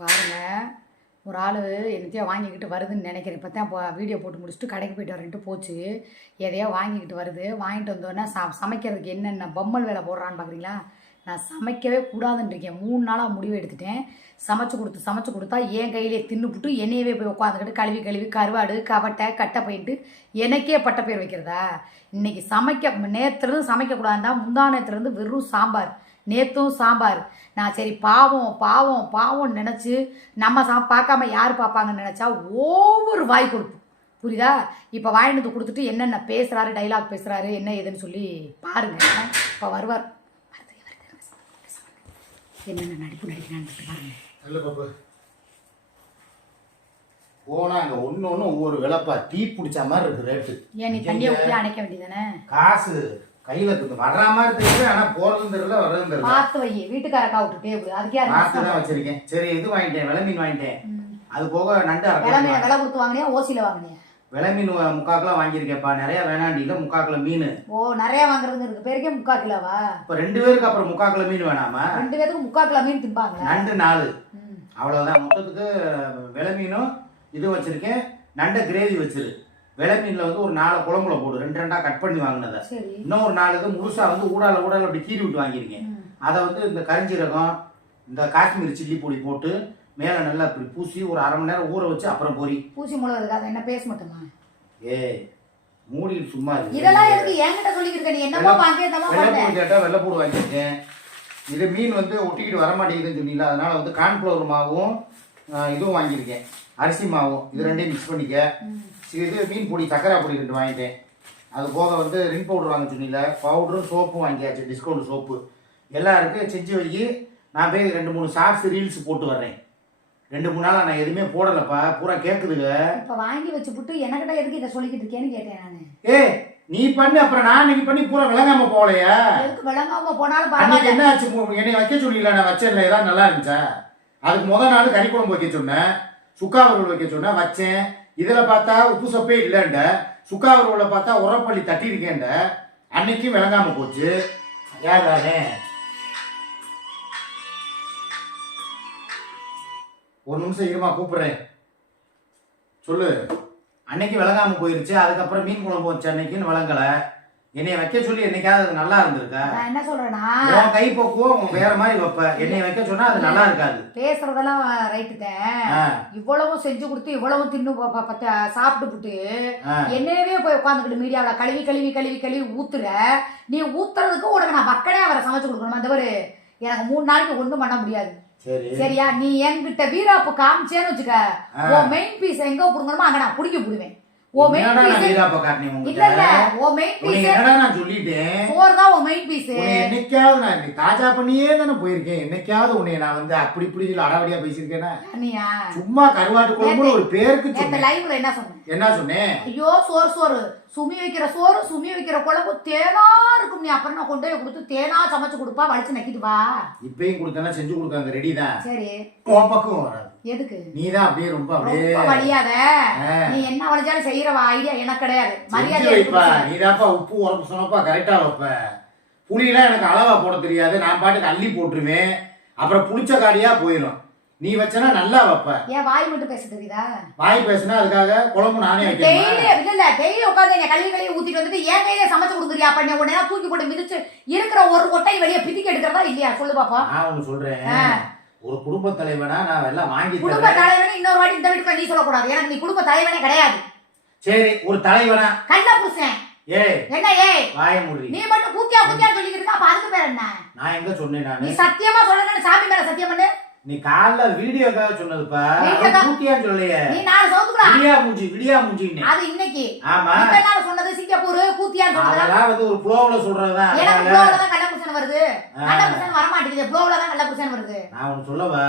பாருங்க. ஒரு ஆள் என்னத்தையோ வாங்கிக்கிட்டு வருதுன்னு நினைக்கிறேன். இப்போ தான் இப்போ வீடியோ போட்டு முடிச்சுட்டு கடைக்கு போயிட்டு வரேன்ட்டு போச்சு. எதையோ வாங்கிக்கிட்டு வருது. வாங்கிட்டு வந்தோடனே ச சமைக்கிறதுக்கு என்னென்ன பொம்மல் வேலை போடுறான்னு பார்க்குறீங்களா நான் சமைக்கவே கூடாதுன்னு இருக்கேன். மூணு நாளாக முடிவு எடுத்துட்டேன். சமைச்சு கொடுத்து சமைச்சு கொடுத்தா என் கையிலே தின்னுப்புட்டு என்னையவே போய் உட்காந்துக்கிட்டு கழுவி கழுவி கருவாடு கவட்டை கட்டை போயிட்டு எனக்கே பட்டை பேர் வைக்கிறதா? இன்றைக்கி சமைக்க நேற்றுலேருந்து சமைக்கக்கூடாதுன்னா முந்தா நேற்றுலேருந்து வெறும் சாம்பார். நேற்றும் சாம்பார். நான் சரி பாவம் பாவம் பாவம்னு நினச்சி நம்ம சா பார்க்காம யார் பார்ப்பாங்கன்னு நினச்சா ஒவ்வொரு வாய் கொடுப்போம் புரியுதா? இப்போ வாங்கிட்டு கொடுத்துட்டு என்னென்ன பேசுகிறாரு டைலாக் பேசுகிறாரு என்ன ஏதுன்னு சொல்லி பாருங்க. இப்போ வருவார். என்னென்ன நடிப்பு நடிக்கிறான்னு பாருங்க. நல்ல பாப்பு. போனா அங்க ஒண்ணு ஒண்ணு ஒவ்வொரு விலைப்பா தீ பிடிச்ச மாதிரி இருக்கு ரேட்டு. ஏன் நீ தண்ணியை ஊற்றி அணைக்க வேண்டியதானே காசு. கையில வர்ற மாதிரி தெரியுது ஆனா போறதும் தெரியல வர்றதும் தெரியல. பார்த்து வை. வீட்டுக்காரக்கா விட்டு டேபிள் அதுக்கே யாரு பார்த்து? தான் வச்சிருக்கேன். சரி இது வாங்கிட்டேன் விலை மீன் வாங்கிட்டேன். அது போக நண்டு விலை மீனை விலை கொடுத்து வாங்கினியா? ஓசியில் வாங்கினியா? விலை மீன் முக்கா கிலோ வாங்கியிருக்கேன்ப்பா. நிறைய வேணாண்டியில முக்கா கிலோ மீன். ஓ நிறைய வாங்குறது இருக்கு. பேருக்கே முக்கா கிலோவா இப்ப ரெண்டு பேருக்கு அப்புறம் முக்கா கிலோ மீன் வேணாமா? ரெண்டு பேத்துக்கு முக்கா கிலோ மீன் திம்பாங்களா நண்டு நாலு. ம். அவ்வளவுதான். மொத்தத்துக்கு விலை மீனும் இது வச்சிருக்கேன். நண்டை கிரேவி வச்சிரு. விலை மீன்ல வந்து ஒரு நாலு குழம்புல போடு. ரெண்டு ரெண்டா கட் பண்ணி வாங்கினதை. இன்னும் ஒரு நாலு இது முழுசா வந்து ஊடால ஊடால அப்படி கீறி விட்டு வாங்கியிருக்கேன். அதை வந்து இந்த கரிஞ்சீரகம் இந்த காஷ்மீர் சில்லி பொடி போட்டு மேலே நல்லா இப்படி பூசி ஒரு அரை மணி நேரம் ஊற வச்சு அப்புறம் பொரி. பூசி முளகு இருக்காது என்ன பேச மாட்டோமா? ஏய் மூடி சும்மா இரு. இதெல்லாம் எதுக்கு என்கிட்ட சொல்லிக்கிட்டு நீ? என்னமோ பாங்க என்னமோ பண்ண? வெள்ளைப்பூடு கேட்டால் வெள்ளைப்பூடு வாங்கியிருக்கேன். இது மீன் வந்து ஒட்டிக்கிட்டு வர மாட்டேங்குதுன்னு சொன்னீங்களா அதனால வந்து கார்ன்ஃப்ளவர் மாவும் இதுவும் வாங்கியிருக்கேன். அரிசி மாவும். இது ரெண்டையும் மிக்ஸ் பண்ணிக்க. சரி, இது மீன் பொடி சக்கரை பொடி ரெண்டு வாங்கிட்டேன். அது போக வந்து ரின் பவுடர் வாங்க சொன்னீங்கள பவுடரும் சோப்பும் வாங்கியாச்சு டிஸ்கவுண்ட் சோப்பு. எல்லாம் இருக்கு செஞ்சு வை நான் போய் ரெண்டு மூணு ஷார்ட்ஸ் ரீல்ஸ் போட்டு வர்றேன். ரெண்டு மூணு நாளா நான் எதுவுமே போடலப்பா பூரா கேட்குதுங்க இப்ப வாங்கி வச்சு புட்டு எனக்கிட்ட எதுக்கு இதை சொல்லிக்கிட்டு இருக்கேன்னு கேட்டேன் நானு. ஏய் நீ பண்ணு அப்புறம் நான் இன்னைக்கு பண்ணி பூரா விளங்காம போகலையா? எதுக்கு விளங்காம போனாலும் அன்னைக்கு என்ன ஆச்சு என்னை வைக்க சொன்னீங்களா நான் வச்சேன்ல ஏதாவது நல்லா இருந்துச்சா? அதுக்கு முத நாள் கறி குழம்பு வைக்க சொன்னேன். சுக்கா வறுவல் வைக்க சொன்னேன் வச்சேன். இதில் பார்த்தா உப்பு சப்பே இல்லைண்ட சுக்கா வறுவலை பார்த்தா உரப்பள்ளி தட்டியிருக்கேண்ட அன்னைக்கும் விளங்காம போச்சு. யார் தானே ஒரு நிமிஷம் இருமா கூப்பிடுறேன். சொல்லு. அன்னைக்கு விளங்காம போயிருச்சு அதுக்கப்புறம் மீன் குழம்பு வச்ச அன்னைக்குன்னு விளங்கலை. என்னைய வைக்க சொல்லி என்னைக்காவது அது நல்லா இருந்திருக்கா? நான் என்ன சொல்றேன்னா உன் கை பக்குவம் உன் வேற மாதிரி வைப்ப. என்னை வைக்க சொன்னா அது நல்லா இருக்காது. பேசுறதெல்லாம் ரைட்டு தான் இவ்வளவும் செஞ்சு கொடுத்து இவ்வளவும் தின்னு ப- ப- பத்த- சாப்பிட்டு புட்டு ஆ. என்னவே போய் உட்காந்துக்கிட்டு மீடியாவில் கழுவி கழுவி கழுவி கழுவி ஊத்துற. நீ ஊத்துறதுக்கு உனக்கு நான் பக்கனே அவரை சமைச்சு கொடுக்கணும்? அந்த ஒரு எனக்கு மூணு நாளைக்கு ஒண்ணும் பண்ண முடியாது. சரி. சரியா? நீ என்கிட்ட வீராப்பு காமிச்சேன்னு வச்சுக்க. உன் மெயின் பீஸ் எங்க புடுங்கணுமோ அங்க நான் புடிக்க புடுவேன். தாஜா பண்ணியே தானே போயிருக்கேன். என்னைக்காவது உன்னை நான் வந்து அப்படி இப்படி அடாவடியா பேசியிருக்கேனா? சும்மா கருவாட்டு குழம்புல ஒரு பேருக்கு என்ன சொன்னேன்? என்ன சொன்னேன்? ஐயோ சோறு சோறு. சுமி வைக்கிற சோறு சுமி வைக்கிற குழம்பு தேனா இருக்கும். நீ அப்புறம் நான் கொண்டு போய் கொடுத்து தேனா சமைச்சு கொடுப்பா வலிச்சு நக்கிட்டு வா இப்பயும் கொடுத்தனா செஞ்சு கொடுக்காங்க ரெடி தான். சரி. உன் பக்கம் வராது. எதுக்கு? நீ தான் அப்படியே ரொம்ப அப்படியே ஆ. நீ என்ன வலிச்சாலும் செய்யற ஐடியா எனக்கு கிடையாது. மரியாதை வைப்பா. இருக்கு. நீதாப்பா உப்பு உரப்பு சொன்னப்பா கரெக்டா வைப்ப. புளியெல்லாம் எனக்கு அளவா போட தெரியாது. நான் பாட்டுக்கு அள்ளி போட்டுருவேன். அப்புறம் புளிச்ச காடியா போயிடும் நீ வச்சனா நல்லா வைப்ப. ஏன் வாய் மட்டும் பேச தெரியுதா? வாய் பேசுனா அதுக்காக குழம்பு நானே டெய்லி வைக்கணும்? இல்ல இல்ல டெய்லி உட்காந்து என்ன கழுவி கழுவி ஊத்திட்டு வந்துட்டு என் கையில சமைச்சு கொடுக்குறியா? பண்ண உடனே தூக்கி போட்டு மிதிச்சு இருக்கிற ஒரு கொட்டை வெளியே பிதிக்க எடுக்கிறதா இல்லையா? சொல்லு பாப்பா. நான் ஒண்ணு சொல்றேன். ஒரு குடும்ப தலைவனா நான் எல்லாம் வாங்கி குடும்ப தலைவனே இன்னொரு வாட்டி இந்த வீட்டுக்கு நீ சொல்லக்கூடாது. எனக்கு நீ குடும்ப தலைவனே கிடையாது. சரி ஒரு தலைவனா? கண்ண புருஷன் ஏய். என்ன ஏய்? வாய முடி நீ மட்டும் கூத்தியா கூத்தியா சொல்லிக்கிட்டு இருக்க? அப்ப அதுக்கு பேர் என்ன? நான் எங்க சொன்னேன் நீ நானு சத்தியமா சொல்லணும்னு சாமி மேல சத்தியம் பண்ணு. நீ காலைல வீடியோக்காக சொன்னதுப்பா. கூட்டியான்னு சொல்லையே நீ நாலு சவுத்துக்குடா. விடியா மூஞ்சி விடியா மூஞ்சின்னு அது இன்னைக்கு. ஆமா. இப்ப என்ன சொன்னது? சிங்கப்பூர் கூத்தியான்னு சொன்னது? அதெல்லாம் வந்து ஒரு ப்ளோவ்ல சொல்றதுதான் எனக்கு ப்ளோவ்ல தான் கள்ள புருஷன் வருது. ஆ. கள்ள புருஷன் வர மாட்டேங்குது ப்ளோவ்ல தான் கள்ள புருஷன் வருது. நான் உனக்கு சொல்லவா.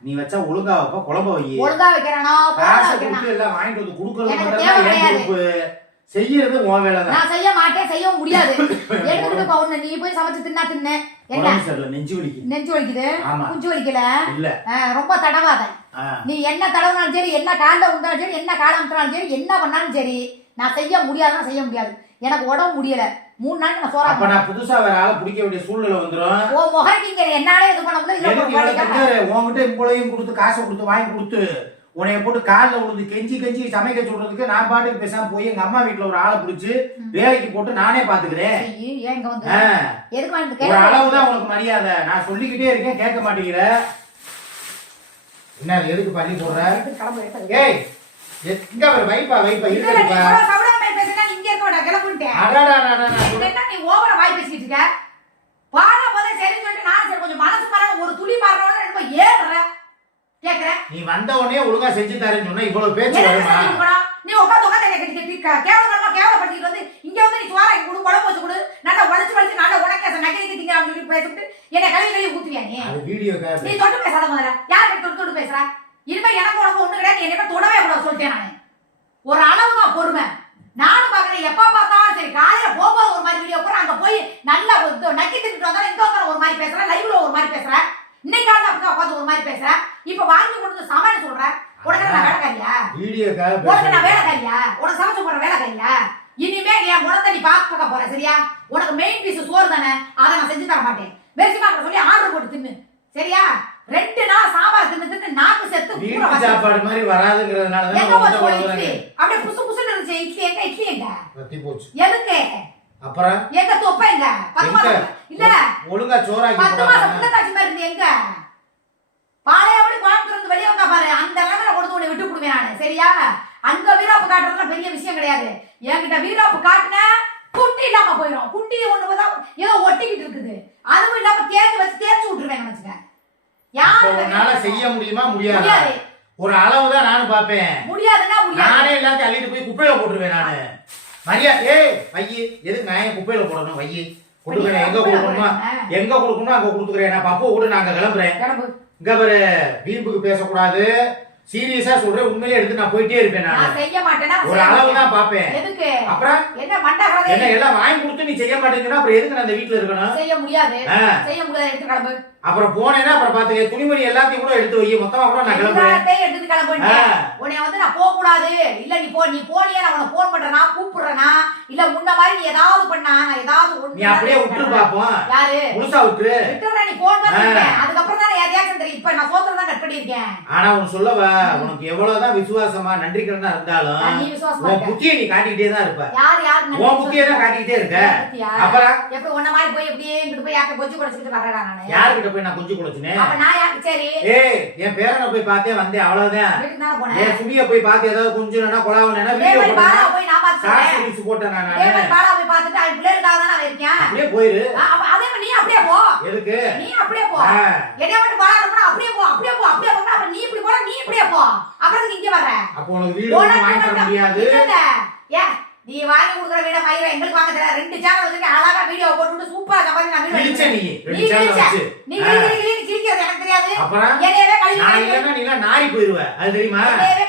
நீ வச்சா ஒழுங்கா வைப்ப குழம்ப வை ஒழுங்கா வைக்கிறானா? காசை கொடுத்து எல்லாம் வாங்கிட்டு வந்து கொடுக்கறது எனக்கு மட்டும் தான் செய்யறது உன் வேலை தான் நான் செய்ய மாட்டேன் செய்யவும் முடியாது. எடுத்துட்டு போ உன்னை நீ போய் சமைச்சு தின்னா தின்னு. என்ன? நெஞ்சு வலிக்கு நெஞ்சு வலிக்குது? குஞ்சு வலிக்கல? ரொம்ப தடவாத. நீ என்ன தடவினாலும் சரி என்ன காலில் உண்டாலும் சரி என்ன காலம் அமுத்தினாலும் சரி என்ன பண்ணாலும் சரி நான் செய்ய முடியாதுன்னா செய்ய முடியாது. எனக்கு உடம்பு முடியல. மூணு நாளைக்கு நான் சோறா நான் புதுசா வேற ஆளை பிடிக்க வேண்டிய சூழ்நிலை வந்துரும். உன் முகரைக்கு என்னாலே இது பண்ண முடியல. உன்கிட்ட இவ்வளவையும் கொடுத்து காசை கொடுத்து வாங்கி கொடுத்து. உன்னைய போட்டு காலில் விழுந்து கெஞ்சி கெஞ்சி சமைக்க சொல்றதுக்கு நான் பாட்டுக்கு பேசாம போய் எங்க அம்மா வீட்டுல ஒரு ஆளை பிடிச்சு வேலைக்கு போட்டு நானே பாத்துக்கிறேன். ஒரு அளவுதான் உனக்கு மரியாதை. நான் சொல்லிக்கிட்டே இருக்கேன் கேட்க மாட்டேங்கிற. என்ன எதுக்கு பள்ளி போடுற? ஏய் எ- இங்க வர வைப்பா? வைப்பா இருக்கா ஒரு துளி என்னமோ ஏறுற. கேக்குறேன். நீ வந்த உடனே ஒழுங்கா செஞ்சு தரேன்னு சொன்னா இவ்வளவு பேச்சு வருமா? நீ கட்டி க- கேவலமா கேவலப்படுத்திட்டு வந்து இங்க வந்து நீ வாங்கி கொடு, குழம்பு வச்சு கொடு, நல்லா வலிச்சு வலிச்சு நல்லா உனக்கே நக்கி நக்கி திங்க அப்படின்னு சொல்லி பேசிட்டு என்னை கழுவி கழுவி ஊத்துவியா நீ? வீடியோ நீ தொட்டு பேசாத முதல்ல. யாருக்கு தொட்டு தொட்டு பேசுற? இனிமே எனக்கு உனக்கு ஒண்ணு கிடையாது. என்னை தொடவே கூடாது சொல்லிட்டேன் நானு. ஒரு அளவு தான் பொறுமை நானும் பாக்குறேன் எப்ப பார்த்தாலும் சரி காலையில போகும்போது ஒரு மாதிரி வீடியோ போற அங்க போய் நல்லா நக்கி திட்டு வந்தாலும் இங்க ஒரு மாதிரி பேசுற லைவ்ல ஒரு மாதிரி பேசுற இன்னைக்கு காலையில அப்படிதான் உட்காந்து ஒரு மாதிரி பேசுற இப்ப வாங்கி கொடுத்து சமையல் சொல்ற. உனக்கு நான் வேலைக்காரியா? உனக்கு நான் வேலைக்காரியா? உனக்கு சமைச்சு போற வேலைக்காரியா? இனிமே என் குணத்தை நீ பார்த்து பார்க்க போற சரியா? உனக்கு மெயின் பீஸ் சோறு தானே? அதை நான் செஞ்சு தர மாட்டேன். வெரிசிமா சொல்லி ஆர்டர் போட்டு தின்னு சரியா? ரெண்டு நாள் சாம்பார் தின்னு தின்னு நாக்கு செத்து வீட்டு சாப்பாடு மாதிரி வராதுங்கிறதுனால எங்க போச்சு இட்லி. அப்படியே புசு புசுன்னு இருந்துச்சு. இட்லி எங்க இட்லி எங்க? பத்தி போச்சு. எதுக்கு? அப்புறம்? எங்க தொப்ப எங்க? பத்து? மாசம் இல்ல. ஒழுங்கா சோறாக்கி பத்து மாசம் போடாம. இருந்து எங்க? பாளையப்படி கோயம்புத்தூர் வெளியே வந்தா பாரு அந்த லெவலில் கொடுத்து உன்னை விட்டு கொடுவேன் நானு சரியா? அங்க வீராப்பு காட்டுறதுலாம் பெரிய விஷயம் கிடையாது. என்கிட்ட வீராப்பு காட்டுன குட்டி இல்லாம போயிடும் குட்டி ஒண்ணு தான் ஏதோ ஒட்டிக்கிட்டு இருக்குது. அதுவும் இல்லாம தேய்ச்சி வச்சு தேய்ச்சி விட்டுருவேன் நினைச்சுக்க யாரு செய்ய முடியுமா? முடியாதா. ஒரு அளவு தான் நானும் பாப்பேன் முடியாதுன்னா முடியாது. நானே எல்லாத்தையும் அள்ளிட்டு போய் குப்பையில போட்டுருவேன் நானு. மரியா ஏய் வையி எதுக்கு நான் குப்பையில போடணும் வையி? கொடுக்குறேன். எங்க கொடுக்கணுமா எங்க கொடுக்கணும் அங்க கொடுத்துக்கிறேன். நான் பப்பு கூட நாங்க கிளம்புறேன். கிளம்பு. இங்க பாரு வீம்புக்கு பேசக்கூடாது. சீரியஸா சொல்றேன் உண்மையிலே எடுத்து நான் போயிட்டே இருப்பேன் நான். நான் செய்ய மாட்டேன்னா ஒரு அளவு மாட்டேன். தான் பாப்பேன் எதுக்கு? அப்புறம் என்ன மண்டகரதே? என்ன எல்லாம் வாங்கி கொடுத்து நீ செய்ய மாட்டேங்கன்னா அப்புறம் எதுக்கு நான் அந்த வீட்டுல இருக்கணும்? செய்ய முடியாது. செய்ய முடியாது. எடுத்து கிளம்பு. அப்புறம் போனேன்னா அப்புறம் பாத்துக்க துணிமணி எல்லாத்தையும் கூட எடுத்து வை மொத்தமா கூட நான் கிளம்புறேன். எடுத்து கிளம்பு ஆ. உன்னை வந்து நான் போக கூடாது இல்ல நீ போ நீ போனியே நான் உன்னை போன் பண்றேனா கூப்பிடுறேனா இல்ல முன்ன மாதிரி நீ ஏதாவது பண்ணா நான் ஏதாவது நீ அப்படியே விட்டுரு பாப்போம். யாரு? முழுசா விட்டுரு. விட்டுறேன் நீ போன் ஆ. பண்ணிருக்கேன் அதுக்கப்புறம் தான் எதையாச்சும் தெரியும். இப்ப நான் சோத்திரம் தான் கட் பண்ணிருக்கேன் ஆனா உனக்கு சொல்லவா உனக்கு எவ்வளவுதான் விசுவாசமா நன்றிக்கிறதா இருந்தாலும் நீ விசுவாசமா உன் புத்தியை நீ காட்டிக்கிட்டே தான் இருப்ப. யார் யார் நன்றி உன் புத்தியை தான். காட்டிக்கிட்டே இருக்க? அப்புறம்? எப்படி உன்ன மாதிரி போய் எப்படியே இங்கிட்டு போய் யார்கிட்ட கொஞ்சம் குறைச்சிக்கிட்டு வர்றேடா நானு? யாருக்கிட்ட போய் நான் கொஞ்சம் குளிச்சுனேன் அப்ப நான் யாருக்கு சரி? ஏய் என் பேரனை போய் பார்த்தே வந்தேன் அவ்வளவுதான். வீட்டுக்கு தானே போனேன்? என் சுடிய போய் பார்த்து ஏதாவது கொஞ்சம் கொலாவுனா வீடியோ போட்டேன் போய் நான் பார்த்து. குடிச்சு நான் நானு. பாலா போய் பார்த்துட்டு தானே அவன் இருக்கேன். அப்படியே போயிரு. அதே நீ அப்படியே போ. எதுக்கு? நீ அப்படியே போ. ஆ, என்னைய மட்டும் பாலா இருக்கணும் அப்படியே போ அப்படியே போ அப்படியே போ அப்ப நீ இப்படி போனா நீ இப்படியே போ. அப்புறம் இங்க வர்ற? அப்போ உனக்கு வாங்கி தர முடியாது. நீ வாங்கி கொடுக்குற வீட மயிர எங்களுக்கு வாங்க தர ரெண்டு சேனல் வச்சிருக்க அழகா வீடியோ போட்டுட்டு சூப்பரா சம்பாதி நான் வீடியோ கிழிச்ச நீ? ரெண்டு சேனல். வச்சு. கிழிக்கிறது எனக்கு தெரியாது. அப்புறம் நான் இல்லைன்னா நீ எல்லாம் நாரி போயிருவ. அது தெரியுமா?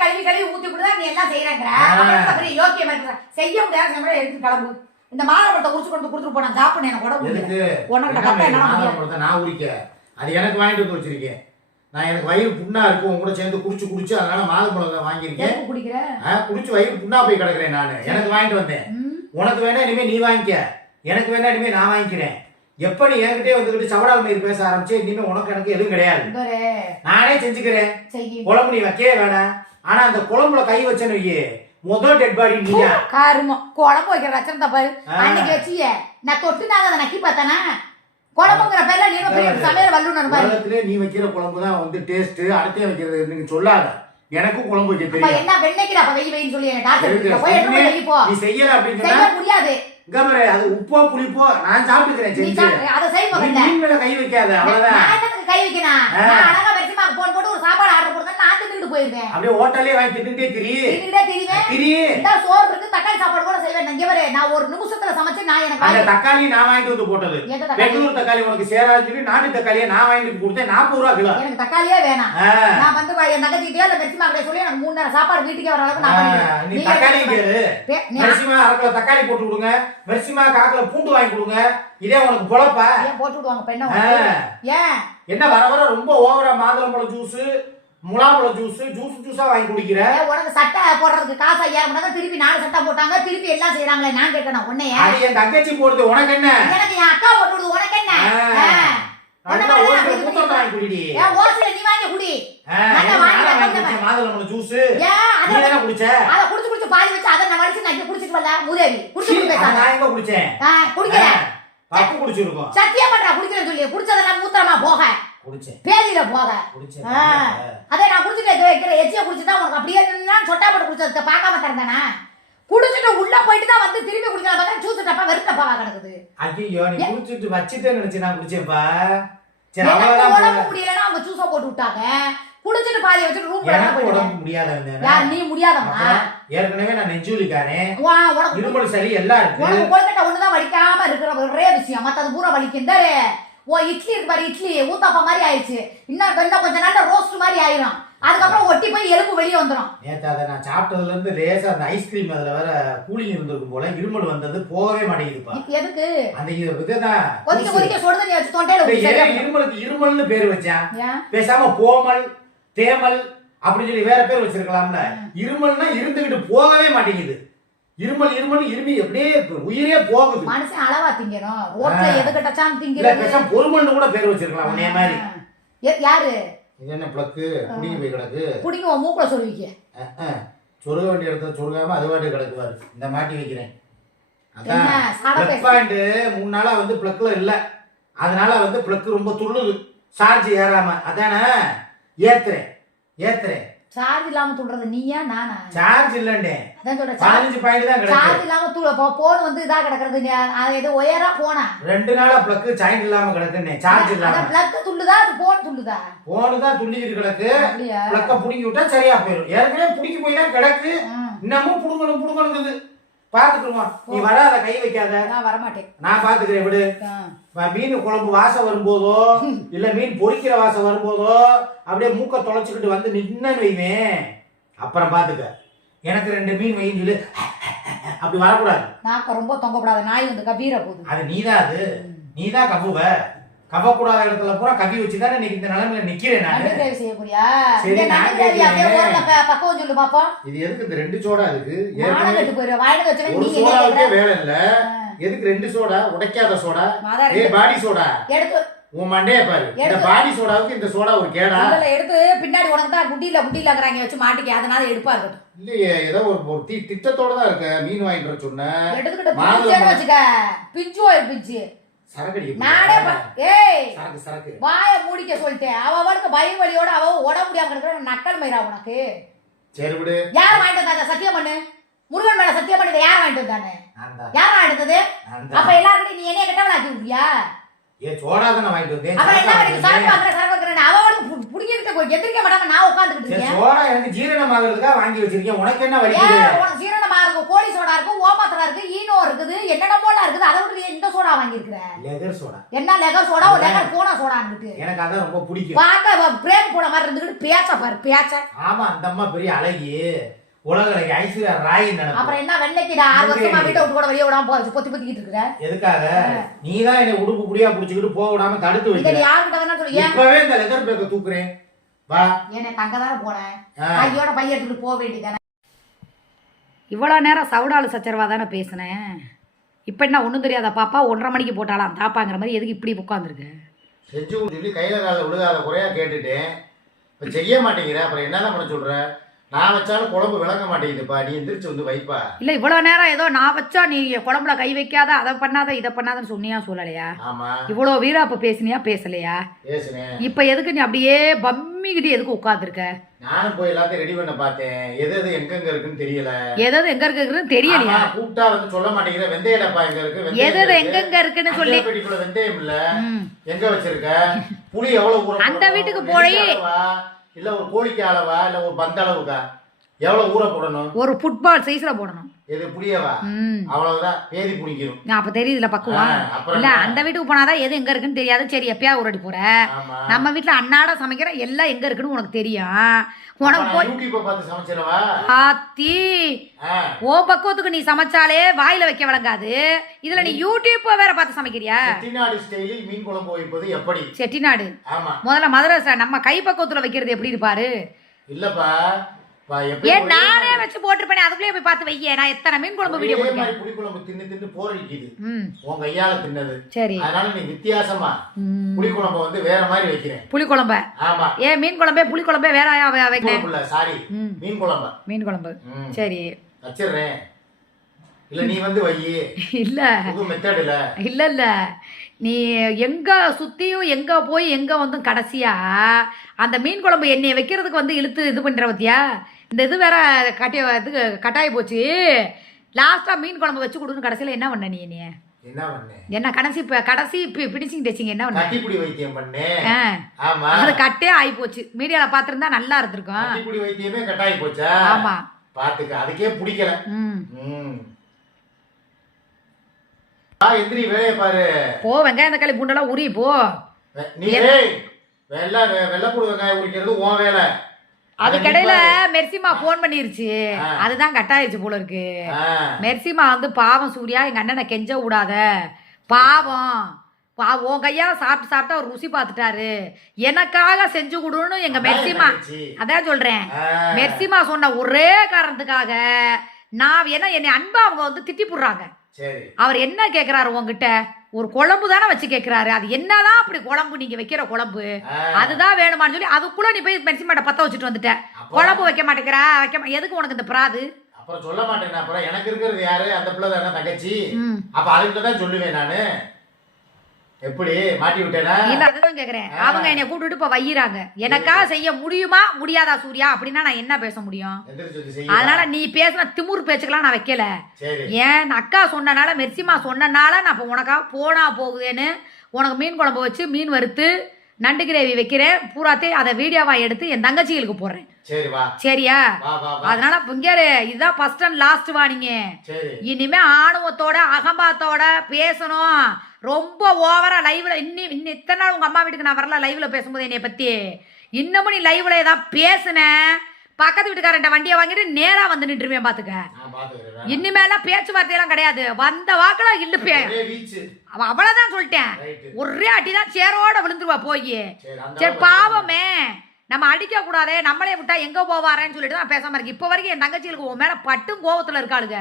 கழுவி கழுவி ஊத்தி விட்டுதான் நீ எல்லாம் செய்யறங்கிற. அப்புறம் யோக்கியமா இருக்கிற. செய்ய முடியாத சமயம் எடுத்து கிளம்பு. இந்த மாலை உரிச்சு கொண்டு கொடுத்துட்டு போனா ஜாப்பு எனக்கு உடம்பு. எதுக்கு? என்ன மாதிரி என்னால முடியாது. மாதுளம்பழத்தை நான் உரிக்க? அது எனக்கு வாங்கிட்டு வந்து வச்சிருக்கேன். நான் எனக்கு வயிறு புண்ணா இருக்கு உன் கூட சேர்ந்து குடிச்சு குடிச்சு அதனால மாதுளம்பழத்தை வாங்கியிருக்கேன். குடிச்சு வயிறு புண்ணா போய் கிடக்குறேன் நான். எனக்கு வாங்கிட்டு வந்தேன். உனக்கு வேணா இனிமே நீ வாங்கிக்க. எனக்கு வேணா இனிமே நான் வாங்கிக்கிறேன். எப்ப நீ என்கிட்டயே வந்துகிட்டு சவடால் மயிர் பேச ஆரம்பிச்சு இனிமே உனக்கு எனக்கு எதுவும் கிடையாது. நானே செஞ்சுக்கிறேன். குழம்பு நீ வைக்கவே வேணாம். ஆனா அந்த குழம்புல கை வச்சேன்னு வையே முதல் டெட் பாடி நீயா காருமோ குழம்பு வைக்கிற ரச்சனத்தை பாரு. அன்னைக்கு வச்சியே நான் தொட்டு நாங்க அதை நக்கி பார்த்தானா? குழம்புங்கிற பேர்ல நீ பெரிய சமையல் வல்லுனர் மாதிரி. நீ வைக்கிற குழம்பு தான் வந்து டேஸ்ட் அடுத்தே வைக்கிறது நீங்க சொல்லாத. எனக்கும் குழம்பு வைக்க தெரியும். என்ன வெண்ணைக்கு அப்ப வெய் வெயின்னு சொல்லி என்ன டாக்டர் போய் எடுத்து வெய் போ. நீ செய்யல அப்படின்னு செய்ய முடியாது. பாரு அது உப்போ புளிப்போ நான் சாப்பிட்டுக்கிறேன் செஞ்சு. அதை செய் நீ முதல்ல மீன் மேல கை வைக்காத அவ்வளவுதான். கை வைக்கணும். நான் போன் போட்டு ஒரு சாப்பாடு ஆர்டர் போட்டு நான் தின்னுட்டு போயிருந்தேன் அப்படியே ஹோட்டல்லே வாங்கி தின்னுட்டே திரி. தின்னுட்டே திரிவேன். திரி. இந்த சோறு இருக்கு தக்காளி சாப்பாடு கூட செய்வேன். இங்க பாரு நான் ஒரு நிமிஷத்துல சமைச்சு நான் எனக்கு அந்த தக்காளி நான் வாங்கிட்டு வந்து போட்டது. பெங்களூர் தக்காளி உனக்கு சேராதுன்னு சொல்லி நாட்டு தக்காளியை நான் வாங்கிட்டு கொடுத்தேன். நாற்பது ரூபா கிலோ. எனக்கு தக்காளியே வேணாம். நான் வந்து என் தங்கச்சிக்கிட்டயோ இல்ல வெரிசிமா கிட்ட சொல்லி எனக்கு மூணு நேரம் சாப்பாடு வீட்டுக்கே வர அளவுக்கு நான். நீ தக்காளி என்ன கேளு. பே- நீ மெர்சிமா அரை தக்காளி போட்டு விடுங்க மெர்சிமா காக்கில பூண்டு வாங்கி கொடுங்க. இதே உனக்கு பொழப்பா? ஏன் போட்டு விடுவாங்க உனக்கு? ஏன்? என்ன வர வர ரொம்ப ஓவரா மாதுளம்பழம் ஜூஸ் முலாம்பழம் ஜூஸ் ஜூஸ் ஜூஸா வாங்கி குடிக்கிற? உனக்கு சட்டை போடுறதுக்கு காசு ஐயாயிரம் பண்ணாங்க திருப்பி நாலு சட்டை போட்டாங்க திருப்பி எல்லாம் செய்யறாங்களே நான் கேட்கணும் உன்னைய. அது என் தங்கச்சி போடுது உனக்கு என்ன? எனக்கு என் அக்கா போட்டு உனக்கு என்ன. குடிச்சேன்? பப்பு குடிச்சிருக்கோம். சத்தியம் பண்றா குடிக்கிறேன்னு சொல்லி குடிச்சதெல்லாம் மூத்திரமா போக. குடிச்சேன். பேதியில போக. குடிச்சேன். அதே நான் குடிச்சிட்டு வைக்க- வைக்கிற எச்சிய குடிச்சுட்டா உனக்கு அப்படியே சொட்டா போட்டு குடிச்சத பார்க்காம தரந்தானே குடிச்சிட்டு உள்ள போயிட்டு தான் வந்து திரும்பி குடிக்கலாம் பார்த்தா ஜூஸ் டப்பா வெறும் டப்பாவா கிடக்குது. ஐயோ நீ குடிச்சிட்டு வச்சுட்டேன்னு நினைச்சு நான் குடிச்சேன்ப்பா சரி அவ்வளவுதான். முடியலன்னா அவங்க ஜூஸ போட்டு விட்டாங்க. குடிச்சிட்டு பாதி வச்சுட்டு ரூம் எனக்கு உடம்பு முடியாத யார் நீ முடியாதம்மா ஏற்கனவே நான் நெஞ்சூலிக்காரன் இருமல் சளி எல்லாம் இருக்கு உனக்கு கொழுக்கட்டை ஒண்ணுதான் வலிக்காம இருக்கிற ஒரே விஷயம். மத்தது பூரா வலிக்கும் இந்த ஓ இட்லி இருக்கு பாரு இட்லி. ஊத்தாப்பா மாதிரி ஆயிடுச்சு. இன்னும் இன்னும் கொஞ்ச நாள்ல ரோஸ்ட் மாதிரி ஆயிரும். அதுக்கப்புறம் ஒட்டி போய் எலும்பு வெளியே வந்துடும் நேத்து அதை நான் சாப்பிட்டதுல இருந்து லேசா அந்த ஐஸ்கிரீம் அதுல வேற கூலிங் இருந்திருக்கும் போல இருமல் வந்தது போகவே மாட்டேங்குதுப்பா. எதுக்கு? அந்த இது இதுதான் கொதிக்க கொதிக்க சுடு தண்ணி வச்சு தொண்டையில இருமலுக்கு இருமல்னு பேர் வச்சான்? பேசாம கோமல் தேமல் அப்படின்னு சொல்லி வேற பேர் வச்சிருக்கலாம்ல. இருமல்னா இருந்துகிட்டு போகவே மாட்டேங்குது. இருமல் இருமல் இருமி அப்படியே உயிரே போகுது. மனுஷன் அளவா திங்கணும். ரோட்ல. எது கட்டச்சான் இல்ல திங்கிறது. பொறுமல்னு கூட பேர் வச்சிருக்கலாம் உன்னைய மாதிரி. யாரு? இது என்ன பிளக்கு குடிங்க போய் கிடக்கு. புடிங்க உன் மூக்குல அஹ். சொருக வேண்டிய இடத்துல சொருகாம அது வாட்டு கிடக்குவாரு. இந்த மாட்டி வைக்கிறேன். அதான். மூணு நாளா வந்து பிளக்ல இல்ல. அதனால வந்து பிளக் ரொம்ப துள்ளுது. சார்ஜ் ஏறாம. அதானே? ஏத்துறேன் ஏத்துறேன் சார்ஜ் இல்லாம துள்றது நீயா நானா? சார்ஜ் இல்லண்டே. அதான் சொல்ற பதினஞ்சு பாயிண்ட் தான் சார்ஜ் இல்லாம தூள போன் வந்து இதா கிடக்குறது அது எது ஒயரா போனா ரெண்டு நாளா பிளக் சார்ஜ் இல்லாம கிடக்குன்னே சார்ஜ் இல்லாம. பிளக் துள்ளுதா அது போன் துள்ளுதா போனு தான் துள்ளிக்கிட்டு கிடக்கு. பிளக்க புடுங்கி விட்டா சரியா போயிடும் ஏற்கனவே புடுங்கி போய் தான் கிடக்கு. இன்னமும் புடுங்கணும் புடுங்கணுங்குது. பாத்துக்குருமா நீ வராத கை வைக்காத. நான் வரமாட்டேன். நான் பாத்துக்கிறேன் விடு. மீன் குழம்பு வாசம் வரும்போதோ இல்ல மீன் பொரிக்கிற வாசம் வரும்போதோ அப்படியே மூக்க தொலைச்சுக்கிட்டு வந்து நின்னு வைவேன் அப்புறம் பாத்துக்க. எனக்கு ரெண்டு மீன் வைன்னு சொல்லி. அப்படி வரக்கூடாது. நாக்க ரொம்ப தொங்கப்படாத. நாய் வந்து கபீர போகுது. அது நீதான் அது. நீதான் கவுவ கவக்கூடாத இடத்துல பூரா கவி வச்சுதானே இன்னைக்கு இந்த நிலைமையில நிக்கிறேன் நானு. நண்டு கிரேவி செய்ய போறியா சரி, இந்த நான் நண்டு கிரேவி அப்படியே கேட்கிறேன். ஓரல ப- பக்குவம் சொல்லு பாப்போம். இது எதுக்கு இந்த ரெண்டு சோடா இருக்கு? மானம் கட்டு போயிரு வாயில வச்சவன் ஒரு சோடாவுக்கே? வேலை இல்ல. எதுக்கு ரெண்டு சோடா? உடைக்காத சோடா? ஏ பாடி சோடா? எடுத்து உன் மண்டைய பாரு. இந்த பாடி சோடாவுக்கு இந்த சோடா ஒரு கேடா. எடுத்து பின்னாடி உனக்கு தான் குட்டியில குட்டியிலங்கிறாங்க வச்சு மாட்டிக்க. அதனால எடுப்பா இருக்கட்டும். இல்லையே ஏதோ ஒரு ஒரு திட்டத்தோட தான் இருக்க. மீன் வாங்கிட்டு வர சொன்னேன் எடுத்துக்கிட்டு. வச்சுக்க. பிஞ்சு பிஞ்சு. சரக்கு அடிக்க நானே போறியா? ப- ஏய்! சரக்கு சரக்கு. வாய மூடிக்க சொல்லிட்டேன். அவ அவளுக்கு பயிர் வழியோட அவ உடம்பு முடியாம கிடக்குற நக்கல் மயிரா உனக்கு? சரி விடு. யார் வாங்கிட்டு வந்தாங்க? சத்தியம் பண்ணு. முருகன் மேல சத்தியம் பண்ணி யார் வாங்கிட்டு வந்தானே யார் வாங்கிட்டு வந்தது? அப்ப. எல்லாரும் நீ என்னைய ஏ வாங்கிட்டு வந்தேன்? என்ன வாங்கிட்டு சரக்கு. வாங்குற சரக்கு வாங்குறேன் அவ அவளுக்கு புடிங்கிட்டு எதிர்க்க மாட்டாம நான் உட்காந்துக்கிட்டு சரி இருக்கேன். சோடா எனக்கு ஜீரணம் ஆகுறதுக்காக வாங்கி வச்சிருக்கேன் உனக்கு என்ன வலிக்குது கோழி சோடா இருக்கு ஓமாத்திரா இருக்கு ஈனோ இருக்குது என்னென்னமோலாம் இருக்குது அதை விட்டு நீ இந்த சோடா வாங்கியிருக்கிற? Leather soda. என்ன லெகர் சோடா? ஒரு லெகர் போனா சோடா இருந்துட்டு. எனக்கு அதான் ரொம்ப பிடிக்கும். பார்க்க பிரேம் போன மாதிரி இருந்துக்கிட்டு பேச்ச பாரு பேச்ச ஆமா அந்த அம்மா பெரிய அழகி. உலக அழகி ஐஸ்வர்யா ராய் அப்புறம் என்ன வெள்ளைக்கிடா ஆறு வருஷமா வீட்டை விட்டு கூட வெளியே விடாம போச்சு பொத்தி பொத்திக்கிட்டு இருக்கிற? எதுக்காக? நீதான் என்னை உடுப்பு குடியா புடிச்சுக்கிட்டு போக விடாம தடுத்து வைக்கிற. நீ யாருக்கிட்ட வேணா சொல்லு. இப்பவே இந்த லெதர் பேக்க தூக்குறேன். வா. எனக்கு அங்கதானே போனேன்? ஆ. கையோட பைய எடுத்துட்டு போக வேண்டியதானே இவ்வளோ நேரம் சவுடாலு சச்சரவா தானே பேசினேன் இப்போ என்ன ஒன்றும் தெரியாத பாப்பா ஒன்றரை மணிக்கு போட்டாலாம் தாப்பாங்கிற மாதிரி எதுக்கு இப்படி உட்காந்துருக்கு செஞ்சு கையில் விழுகாத குறையா கேட்டுட்டு இப்போ செய்ய மாட்டேங்கிற அப்புறம் என்னதான் பண்ண சொல்ற? நான் வச்சாலும் குழம்பு விளங்க மாட்டேங்குதுப்பா. நீ எந்திரிச்சு வந்து வைப்பா. இல்லை இவ்வளோ நேரம் ஏதோ நான் வச்சா நீ குழம்புல கை வைக்காத அதை பண்ணாத இதை பண்ணாதன்னு சொன்னியா சொல்லலையா? ஆமா. இவ்வளோ வீராப்பு பேசினியா பேசலையா? பேசுனேன். இப்போ எதுக்கு நீ அப்படியே பம்மிக்கிட்டு எதுக்கு உட்காந்துருக்க நானும் போய் எல்லாத்தையும் ரெடி பண்ண பார்த்தேன். எது எது எங்கெங்க இருக்குன்னு தெரியல. எதாவது எங்க இருக்குன்னு தெரியலையா? கூப்பிட்டா வந்து சொல்ல மாட்டேங்கிற. வெந்தய டப்பா எங்க இருக்கு? எது எது எங்க எங்கெங்க இருக்கு? இருக்குன்னு சொல்லி. வெந்தயம் இல்ல. எங்க வச்சிருக்க? புளி எவ்வளவு அந்த? வீட்டுக்கு போய் இல்லை ஒரு கோழிக்கு அளவா? இல்லை ஒரு பந்தளவுக்கா எவ்வளவு ஊற போடணும்? ஒரு ஃபுட்பால் சைஸில் போடணும். எது புளியவா? அவ்வளவுதான் பேதி புளிக்கணும் நான் அப்போ தெரியுதுல பக்குவம். இல்ல? அந்த வீட்டுக்கு போனாதான் எது எங்க இருக்குன்னு தெரியாது. சரி எப்பயா ஊரடி போற? நம்ம வீட்ல அன்னாட சமைக்கிற எல்லாம் எங்க இருக்குன்னு உனக்கு தெரியும் உனக்கு போய் ஆத்தி ஓ பக்குவத்துக்கு நீ சமைச்சாலே வாயில வைக்க விளங்காது. இதுல நீ யூடியூப் வேற பார்த்து சமைக்கிறியா? செட்டிநாடு ஸ்டைலில் மீன் குழம்பு வைப்பது எப்படி? செட்டிநாடு. முதல்ல மதுரை நம்ம கை பக்குவத்துல வைக்கிறது எப்படி இருப்பாரு இல்லப்பா ஏன் நானே வச்சு போட்டிருப்பேனே அதுக்குள்ளே போய் பார்த்து வைய நான் எத்தனை மீன் குழம்பு வீடியோ போட்டிருக்கேன் மாதிரி புளிக்குழம்பு தின்னு தின்னு போர் அடிக்குது. உன் கையால தின்னது. சரி. அதனால நீ வித்தியாசமா ம். புளிக்குழம்ப வந்து வேற மாதிரி வைக்கிறேன். புளி குழம்ப ஆமா. ஏன் மீன் குழம்பே புளி குழம்பே வேற வைக்கிறேன் சாரி மீன் குழம்ப. மீன் குழம்பு. சரி. வச்சிடுறேன். இல்ல நீ வந்து வை. இல்ல. புது மெத்தடுல இல்ல. இல்ல நீ எங்க சுத்தியும் எங்க போய் எங்க வந்து கடைசியா அந்த மீன் குழம்பு எண்ணெயை வைக்கிறதுக்கு வந்து இழுத்து இது பண்ற பத்தியா? இந்த இது வேற கட்டிய இது கட்டாயி போச்சு. லாஸ்டா மீன் குழம்பு வச்சு கொடுன்னு கடைசியில என்ன பண்ண நீ என்னைய என்ன கடைசி இப்ப கடைசி பிடிச்சிங் டச்சிங் என்ன பண்ண? அது கட்டே ஆகி போச்சு. மீடியால பாத்திருந்தா நல்லா இருந்திருக்கும். கட்டிப்புடி வைத்தியமே கட்டாயி போச்சா? ஆமா. பாத்துக்க அதுக்கே பிடிக்கல. ம். ம். ஆ எந்திரி வேலையை பாரு. போ வெங்காயம் தக்காளி பூண்டெல்லாம் உரி போ. நீ வெள்ளை வெ- வெள்ளைப்பூடு வெங்காயம் உரிக்கிறது உன் வேலை. அதுக்கடையில மெர்சிமா ஃபோன் பண்ணிருச்சு. அதுதான் கட்டாயிருச்சு போல இருக்கு. மெர்சிமா வந்து பாவம் சூர்யா எங்க அண்ணனை கெஞ்ச விடாத பாவம். பா உன் கையால சாப்பிட்டு சாப்பிட்டு அவர் ருசி பார்த்துட்டாரு. எனக்காக செஞ்சு கொடுன்னு எங்க மெர்சிமா. அதான் சொல்றேன். மெர்சிமா சொன்ன ஒரே காரணத்துக்காக நான் ஏன்னா என்னை அன்பா அவங்க வந்து திட்டி போடுறாங்க அவர் என்ன கேக்குறாரு உங்ககிட்ட ஒரு குழம்பு தானே வச்சு கேக்குறாரு. அது என்னதான் அப்படி குழம்பு நீங்க வைக்கிற குழம்பு? அதுதான் வேணுமான்னு சொல்லி அதுக்குள்ள நீ போய் மெர்சிமாட்ட பத்த வச்சுட்டு வந்துட்ட. அப்புறம்? குழம்பு வைக்க மாட்டேங்கிறா வைக்க எதுக்கு உனக்கு இந்த பிராது? அப்புறம் சொல்ல மாட்டேன் அப்புறம் எனக்கு இருக்கிறது யாரு? அந்த பிள்ளை தானே தங்கச்சி. அப்ப அதுக்கிட்ட தான் சொல்லுவேன் நானு. எப்படி? மாட்டி விட்டேனா? இல்ல அதுதான் கேக்குறேன். அவங்க என்னை கூட்டிட்டு இப்ப வையிறாங்க. எனக்கா செய்ய முடியுமா? முடியாதா சூர்யா? அப்படின்னா நான் என்ன பேச முடியும்? அதனால நீ பேசின திமுர் பேச்சுக்கெல்லாம் நான் வைக்கல. ஏன்? அக்கா சொன்னனால மெர்சிமா சொன்னனால நான் இப்போ உனக்காக போனா போகுதேன்னு உனக்கு மீன் குழம்பு வச்சு மீன் வறுத்து நண்டு கிரேவி வைக்கிறேன். பூராத்தே அதை வீடியோவா எடுத்து என் தங்கச்சிகளுக்கு போடுறேன். சரியா? அதனால இங்க இதுதான் ஃபர்ஸ்ட் அண்ட் லாஸ்ட் வாணிங்க சரி. இனிமே ஆணவத்தோட அகம்பாத்தோட பேசணும். ரொம்ப ஓவரா லைவ்ல இன்னி இன்னும் இத்தனை நாள் உங்க அம்மா வீட்டுக்கு நான் வரல லைவ்ல பேசும்போது என்னைய பத்தி. இன்னமும் நீ லைவ்ல ஏதாவது பேசுன? பக்கத்து வீட்டுக்காரன்ட்ட வண்டியை வாங்கிட்டு நேரா வந்து நின்றுவேன் பாத்துக்க. இனிமேலாம் பேச்சுவார்த்தையெல்லாம் கிடையாது. வந்த வாக்குல அவ அவ்வளவுதான் சொல்லிட்டேன். ஒரே அடிதான் சேரோட விழுந்துருவா போய். சரி பாவமே. நம்ம அடிக்க கூடாதே நம்மளே விட்டா எங்க போவாரேன்னு சொல்லிட்டு நான் பேசாம இருக்கு இப்ப வரைக்கும் என் தங்கச்சிகளுக்கு உன் மேல பட்டும் கோவத்துல இருக்காளுங்க.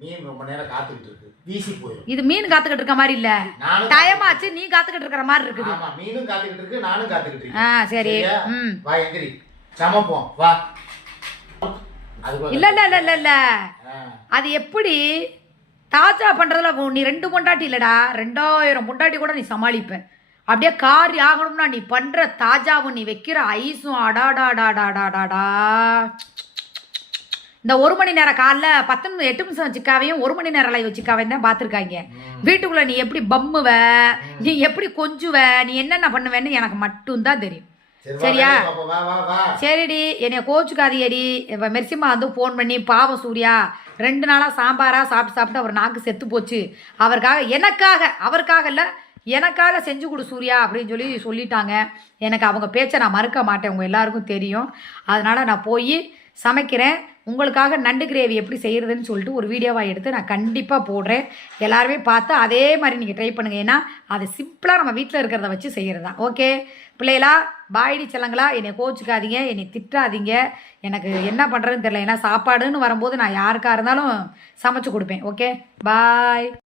மீன் ரொம்ப நேரம் காத்துக்கிட்டு இருக்கு. வீசி போயிடும் இது மீன் காத்துக்கிட்டு இருக்க மாதிரி இல்ல. டைம் ஆச்சு நீ காத்துக்கிட்டு இருக்கிற மாதிரி இருக்குது. ஆமா மீனும் காத்துக்கிட்டு இருக்கு நானும் காத்துக்கிட்டு ஆ இருக்கேன் சரி. சரியா? ம். வா எந்திரி. சமைப்போம். வா. இல்ல இல்ல இல்ல இல்ல. இல்ல அது எப்படி தாஜா பண்றதுல நீ ரெண்டு பொண்டாட்டி இல்லடா ரெண்டாயிரம் பொண்டாட்டி கூட நீ சமாளிப்ப. அப்படியே காரி ஆகணும்னா நீ பண்ற தாஜாவும் நீ வைக்கிற ஐஸும் அடாடாடாடாடாடா இந்த ஒரு மணி நேரம் காலைல பத்து எட்டு நிமிஷம் சிக்காவையும் ஒரு மணி நேரம் லைவ் சிக்காவையும் தான் பார்த்துருக்காங்க. வீட்டுக்குள்ள நீ எப்படி பம்முவ? நீ எப்படி கொஞ்சுவ? நீ என்னென்ன பண்ணுவேன்னு எனக்கு மட்டும்தான் தெரியும். சரியா? சரிடி. என்னை கோச்சுக்காதியடி. இப்போ மெர்சிமா வந்து ஃபோன் பண்ணி பாவம் சூர்யா ரெண்டு நாளாக சாம்பாராக சாப்பிட்டு சாப்பிட்டு அவர் நாக்கு செத்து போச்சு. அவருக்காக எனக்காக அவருக்காக இல்லை எனக்காக செஞ்சு கொடு சூர்யா அப்படின்னு சொல்லி சொல்லிட்டாங்க. எனக்கு அவங்க பேச்சை நான் மறுக்க மாட்டேன். உங்கள் எல்லாருக்கும் தெரியும். அதனால் நான் போய் சமைக்கிறேன். உங்களுக்காக நண்டு கிரேவி எப்படி செய்கிறதுன்னு சொல்லிட்டு ஒரு வீடியோவாக எடுத்து நான் கண்டிப்பாக போடுறேன். எல்லாருமே பார்த்து அதே மாதிரி நீங்கள் ட்ரை பண்ணுங்க. ஏன்னா அது சிம்பிளாக நம்ம வீட்டில் இருக்கிறத வச்சு செய்கிறது தான் ஓகே பிள்ளைகளா பாய்டி செல்லங்களா என்னை கோச்சிக்காதீங்க. என்னை திட்டாதீங்க. எனக்கு என்ன பண்ணுறதுன்னு தெரியல. ஏன்னா சாப்பாடுன்னு வரும்போது நான் யாருக்காக இருந்தாலும் சமைச்சு கொடுப்பேன். Okay bye